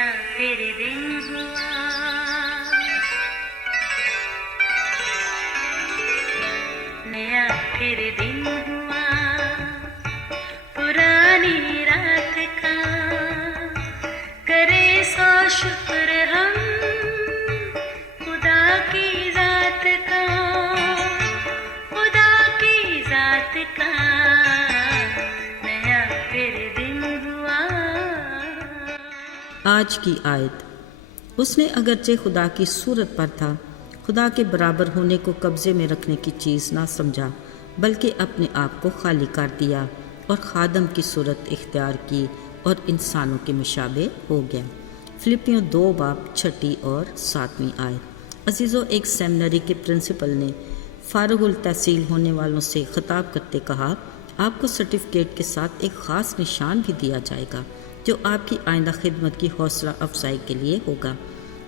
नया फिर दिन हुआ, नया फिर दिन हुआ, पुरानी रात का करे सो शुक्र हम खुदा की जात का, खुदा की जात का नया फिर दिन हुआ। आज की आयत। उसने अगरचे खुदा की सूरत पर था, खुदा के बराबर होने को कब्जे में रखने की चीज़ ना समझा, बल्कि अपने आप को खाली कर दिया और खादम की सूरत इख्तियार की और इंसानों के मुशाबे हो गया। फिलिपियों 2 बाब 6 और 7 आयत। अजीज़ों, एक सेमिनरी के प्रिंसिपल ने फारुगुल तहसील होने वालों से खिताब करते कहा, आपको सर्टिफिकेट के साथ एक ख़ास निशान भी दिया जाएगा जो आपकी आइंदा खिदमत की हौसला अफजाई के लिए होगा।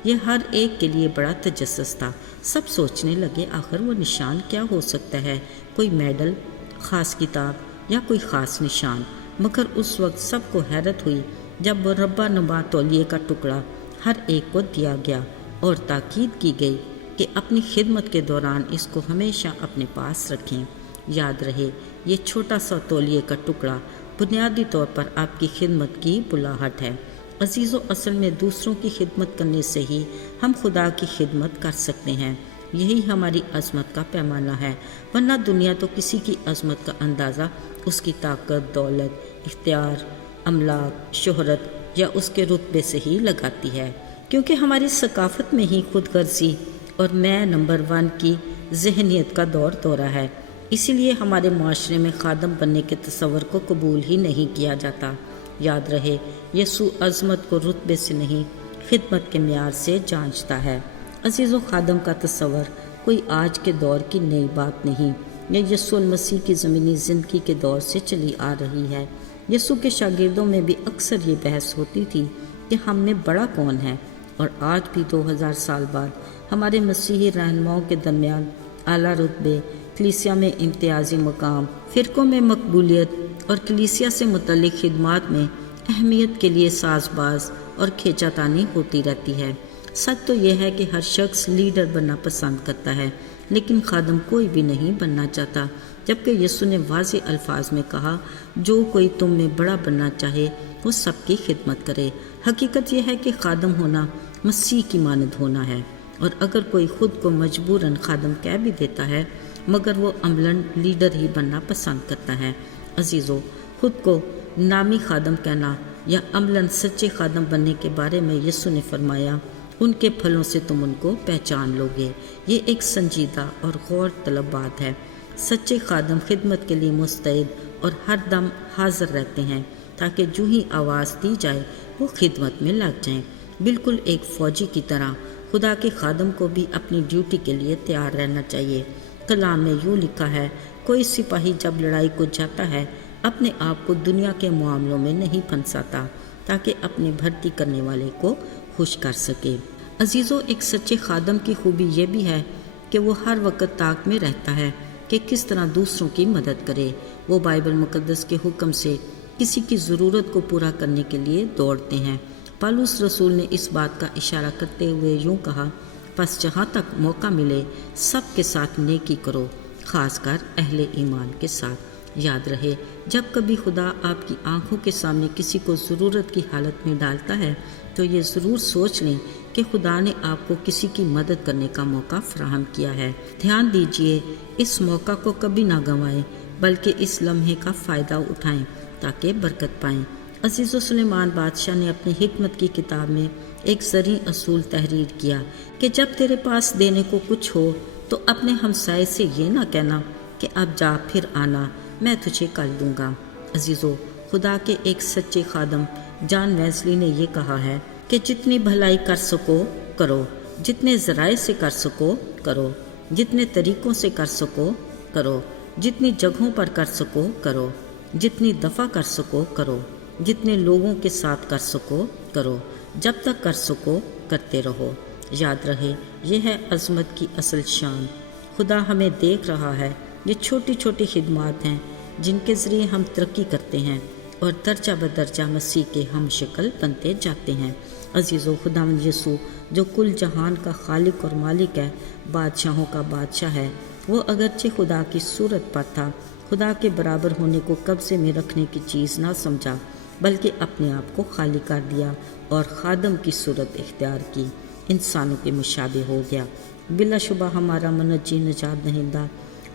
यह हर एक के लिए बड़ा तजस्सुस था। सब सोचने लगे, आखिर वो निशान क्या हो सकता है, कोई मेडल, ख़ास किताब या कोई ख़ास निशान। मगर उस वक्त सबको हैरत हुई जब मुरब्बा नुमा तौलिए का टुकड़ा हर एक को दिया गया और ताकीद की गई कि अपनी खिदमत के दौरान इसको हमेशा अपने पास रखें। याद रहे, ये छोटा सा तौलिए का टुकड़ा बुनियादी तौर पर आपकी खिदमत की बुलाहट है। अजीज़ों, असल में दूसरों की खिदमत करने से ही हम खुदा की खिदमत कर सकते हैं। यही हमारी अज़मत का पैमाना है, वरना दुनिया तो किसी की अज़मत का अंदाज़ा उसकी ताकत, दौलत, इख्तियार, अमलाक, शोहरत या उसके रुतबे से ही लगाती है, क्योंकि हमारी सकाफ़त में ही खुद गर्जी और मैं नंबर 1 की जहनीत का दौरा है। इसीलिए हमारे माशरे में खादम बनने के तसव्वुर को कबूल ही नहीं किया जाता। याद रहे, यसू अज़मत को रुतबे से नहीं, खिदमत के मियार से जांचता है। अजीज़ों, खादम का तसव्वुर कोई आज के दौर की नई बात नहीं, यह यसू मसीह की ज़मीनी ज़िंदगी के दौर से चली आ रही है। यसू के शागिर्दों में भी अक्सर ये बहस होती थी कि हमने बड़ा कौन है, और आज भी 2000 साल बाद हमारे मसीही रहनुमाओं के दरमियान आला रुतबे, कलीसिया में इम्तियाजी मकाम, फ़िरक़ों में मकबूलियत और कलीसिया से मुतल्लिक़ खिदमात में अहमियत के लिए साज़बाज़ और खींचातानी होती रहती है। सच तो यह है कि हर शख्स लीडर बनना पसंद करता है, लेकिन खादम कोई भी नहीं बनना चाहता, जबकि यीशु ने वाज़े अल्फाज में कहा, जो कोई तुम में बड़ा बनना चाहे वो सबकी खिदमत करे। हकीकत यह है कि खादम होना मसीह की मानद होना है, और अगर कोई खुद को मजबूरन खादम कह भी देता है मगर वो अमलन लीडर ही बनना पसंद करता है। अजीज़ों, खुद को नामी खादम कहना या अमलन सच्चे खादम बनने के बारे में यीशु ने फरमाया, उनके फलों से तुम उनको पहचान लोगे। ये एक संजीदा और गौर तलब बात है। सच्चे खादम खिदमत के लिए मुस्तैद और हर दम हाजिर रहते हैं, ताकि जो ही आवाज़ दी जाए वो खिदमत में लग जाएं। बिल्कुल एक फ़ौजी की तरह खुदा के खादम को भी अपनी ड्यूटी के लिए तैयार रहना चाहिए। कलाम में यूँ लिखा है, कोई सिपाही जब लड़ाई को जाता है अपने आप को दुनिया के मामलों में नहीं फंसाता, ताकि अपने भर्ती करने वाले को खुश कर सके। अजीज़ों, एक सच्चे खादम की खूबी ये भी है कि वो हर वक्त ताक में रहता है कि किस तरह दूसरों की मदद करे। वो बाइबल मुकद्दस के हुक्म से किसी की ज़रूरत को पूरा करने के लिए दौड़ते हैं। पौलुस रसूल ने इस बात का इशारा करते हुए यूँ कहा, बस जहाँ तक मौका मिले सब के साथ नेकी करो, ख़ासकर अहले ईमान के साथ। याद रहे, जब कभी खुदा आपकी आंखों के सामने किसी को ज़रूरत की हालत में डालता है तो ये ज़रूर सोच लें कि खुदा ने आपको किसी की मदद करने का मौका फराहम किया है। ध्यान दीजिए, इस मौका को कभी ना गंवाएं, बल्कि इस लम्हे का फ़ायदा उठाएं ताकि बरकत पाएं। अज़ीज़ सुलेमान बादशाह ने अपनी हिकमत की किताब में एक ज़री असूल तहरीर किया कि जब तेरे पास देने को कुछ हो तो अपने हमसाये से ये ना कहना कि अब जा फिर आना, मैं तुझे कर दूंगा। अजीज़ों, खुदा के एक सच्चे खादम जॉन वेस्ली ने यह कहा है कि जितनी भलाई कर सको करो, जितने ज़राए से कर सको करो, जितने तरीक़ों से कर सको करो, जितनी जगहों पर कर सको करो, जितनी दफ़ा कर सको करो, जितने लोगों के साथ कर सको करो, जब तक कर सको करते रहो। याद रहे, यह है अज़मत की असल शान। खुदा हमें देख रहा है। ये छोटी छोटी खिदमात हैं जिनके ज़रिए हम तरक्की करते हैं। اور درجہ بدرجہ مسیح کے ہم شکل بنتے جاتے ہیں۔ عزیزو، خداوند یسوع جو کل جہان کا خالق اور مالک ہے، بادشاہوں کا بادشاہ ہے، وہ اگرچہ خدا کی صورت پر تھا، خدا کے برابر ہونے کو قبضے میں رکھنے کی چیز نہ سمجھا، بلکہ اپنے آپ کو خالی کر دیا اور خادم کی صورت اختیار کی، انسانوں کے مشابہ ہو گیا۔ بلا شبہ ہمارا منجی نجات دہندہ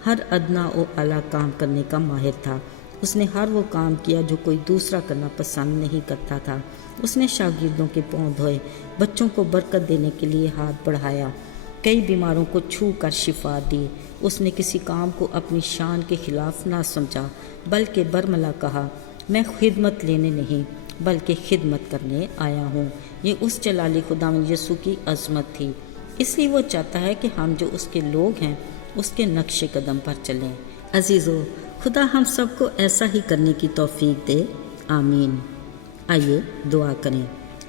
ہر ادنا و اعلیٰ کام کرنے کا ماہر تھا۔ اس نے ہر وہ کام کیا جو کوئی دوسرا کرنا پسند نہیں کرتا تھا۔ اس نے شاگردوں کے پاؤں دھوئے، بچوں کو برکت دینے کے لیے ہاتھ بڑھایا، کئی بیماروں کو چھو کر شفا دی۔ اس نے کسی کام کو اپنی شان کے خلاف نہ سمجھا، بلکہ برملا کہا، میں خدمت لینے نہیں بلکہ خدمت کرنے آیا ہوں۔ یہ اس جلالی خداوند یسوع کی عظمت تھی۔ اس لیے وہ چاہتا ہے کہ ہم جو اس کے لوگ ہیں اس کے نقش قدم پر چلیں۔ عزیزو، خدا ہم سب کو ایسا ہی کرنے کی توفیق دے، آمین۔ آئیے دعا کریں۔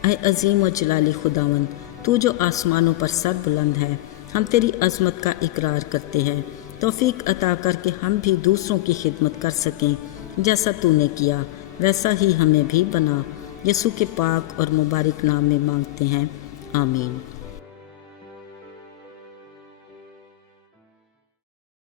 اے عظیم و جلالی خداوند، تو جو آسمانوں پر سر بلند ہے، ہم تیری عظمت کا اقرار کرتے ہیں۔ توفیق عطا کر کے ہم بھی دوسروں کی خدمت کر سکیں، جیسا تو نے کیا ویسا ہی ہمیں بھی بنا۔ یسوع کے پاک اور مبارک نام میں مانگتے ہیں، آمین۔